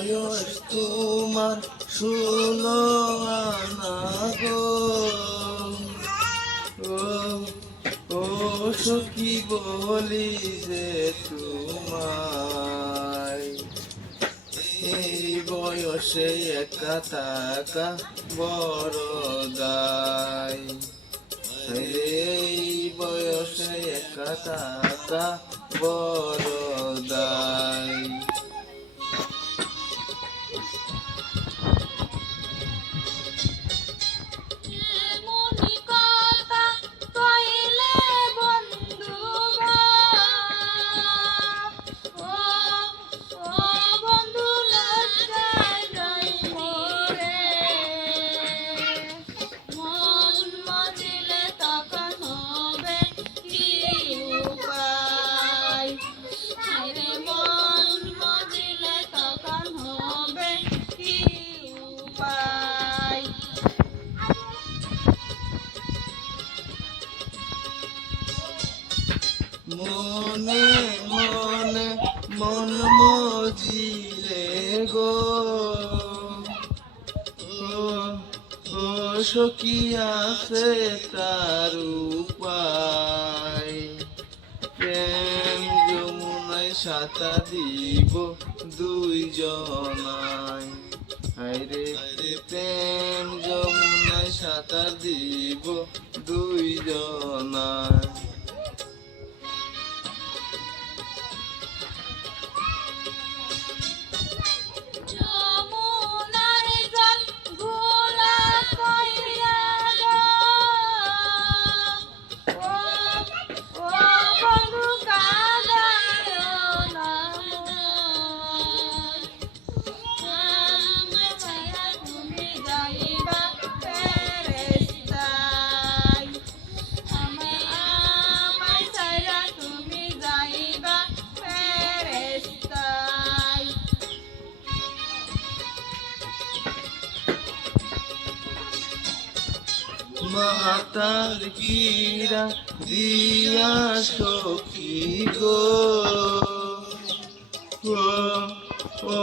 বয়স তোমার 16 আনা গো। ও সখী বলি যে তোমায়, এই বয়সে একা থাকা বড় দায়। এই বয়সে একা থাকা বড় দায়। মনে মনে মন মজিলে গো, ও সখী আছে তার উপায়। প্রেম যমুনায় সাঁতা দিব দুইজনায়। হায়রে প্রেম যমুনায় সাঁতার দিব দুইজনায়। মাতার কিরা দিয়া সখী গো, ও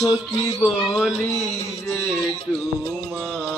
সখী বলি যে তোমার,